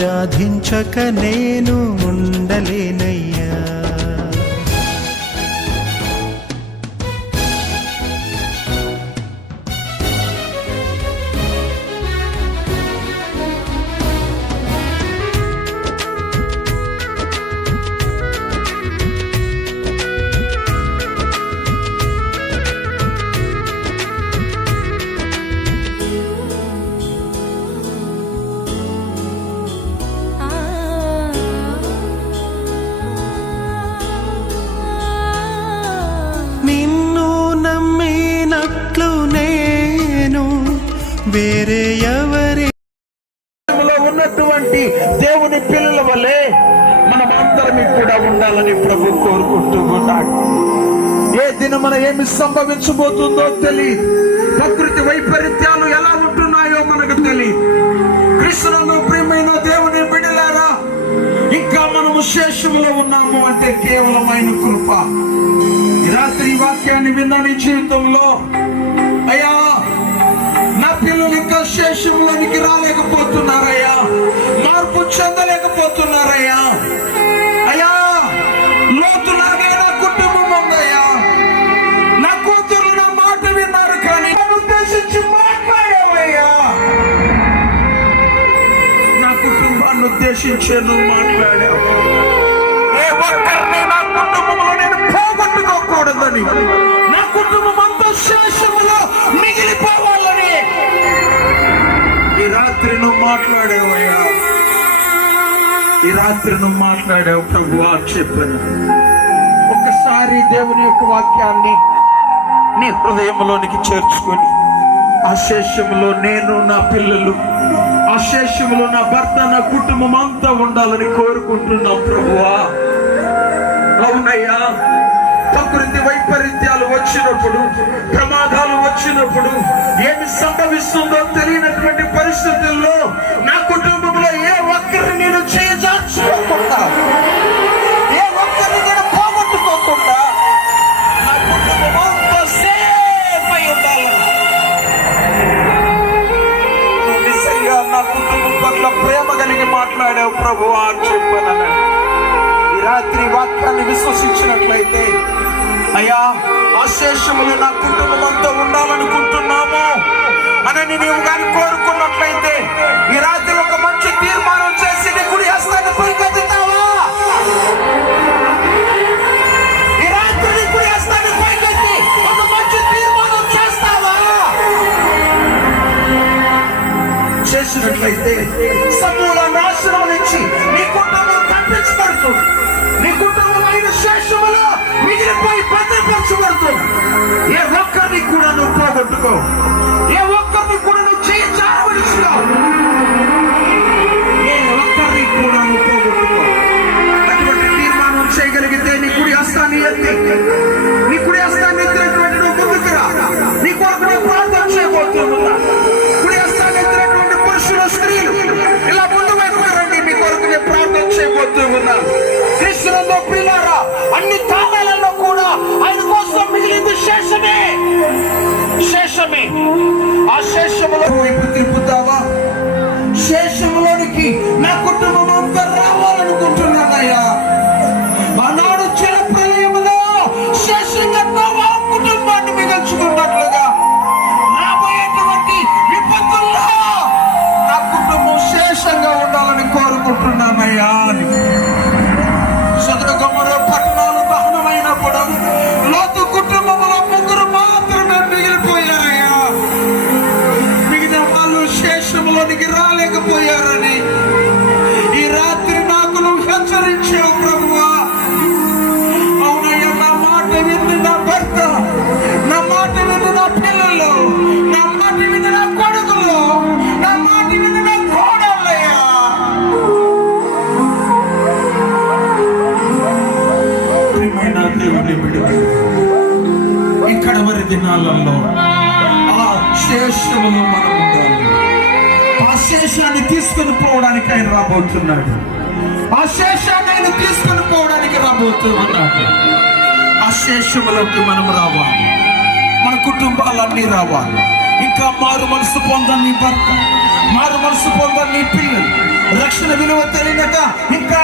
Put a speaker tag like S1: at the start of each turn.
S1: ఆరాధించక నేను ఉండలేను. వేరే ఎవరి
S2: ఉన్నటువంటి దేవుని పిల్లల వల్లే మనం అందరం కూడా ఉండాలని ప్రభు కోరుకుంటూ ఉన్నాడు ఏ దినమున ఏమి సంభవించబోతుందో తెలియదు. ప్రకృతి వైపరీత్యాలు ఎలా ఉంటున్నాయో మనకు తెలియదు. కృష్ణను ప్రేమైన దేవుని బిడలారా ఇంకా మనము శేషములో ఉన్నాము అంటే కేవలమైన కృప. రాత్రి వాక్యాన్ని విన్న నీ జీవితంలో పిల్లలు రాలేకపోతున్నారయ్యా. మార్పు చెందలేకపోతున్నారయ్యా. అయ్యా లోతులాగే నా కుటుంబం ఉందయ్యా. నా కూతురు నా మాట విన్నారు కానీ నన్ను ఉద్దేశించి మాట్లాడేవయ్యా. నా కుటుంబాన్ని ఉద్దేశించే నువ్వు మాట్లాడావు. ఏ ఒక్కరిని నా కుటుంబంలో నేను పోగొట్టుకోకూడదని. నా కుటుంబం అంతా శేషంలో మాట్లాడేవయ్యా. ఈ రాత్రి నువ్వు మాట్లాడావు ప్రభు చెప్పాను. ఒక్కసారి దేవుని యొక్క వాక్యాన్ని నీ హృదయంలోనికి చేర్చుకొని అశేషంలో నేను నా పిల్లలు అశేషంలో నా భర్త నా కుటుంబం అంతా ఉండాలని కోరుకుంటున్నాం ప్రభువా. అవునయ్యా ప్రకృతి వైపరీత్యాలు వచ్చినప్పుడు ప్రమాదాలు వచ్చినప్పుడు ఏమి సంభవిస్తుందో తెలియనటువంటి పరిస్థితుల్లో నా కుటుంబంలో ఏ ఒక్కరిని నేను చేయ అశేషములు నా కుటుంబం అంతా ఉండాలనుకుంటున్నాము. అని నీవు కానీ కోరుకున్నట్లయితే ఈ రాత్రి ఒక మంచి తీర్మానం చేసి నీ కుడి హస్తాన్ని పైకెత్తుతావా పోగొట్టుకో ఏ ఒక్కరిని కూడా నువ్వు చేయి ఏ ఒక్కరిని కూడా నువ్వు పోగొట్టుకో అటువంటి తీర్మానం చేయగలిగితే నీ కుడి హస్తాన్ని ఎత్తి నీ కుడి హస్తాన్ని ఎత్తినటువంటి నువ్వు ముందుకురా నీ కొరకు నేను ప్రార్థన చేయబోతున్నా కుడి హస్తాన్ని ఎత్తినటువంటి పురుషులు స్త్రీలు ఇలా ముందు వైపుకు రండి. మీ కొరకు నేను ప్రార్థన చేయబోతున్నా ఉన్నాను కృష్ణులలో శేషములో మనం ఉండాలి. ఆ శేషాన్ని తీసుకుని పోవడానికి ఆయన రాబోతున్నాడు. ఆ శేషాన్ని ఆయన తీసుకుని పోవడానికి రాబోతున్నాడు. ఆ శేషములోకి మనం రావాలి. మన కుటుంబాలన్నీ రావాలి. ఇంకా మారు మనసు పొందని భర్త మారు మనసు పొందని పిల్లలు రక్షణ విలువ తెలియక ఇంకా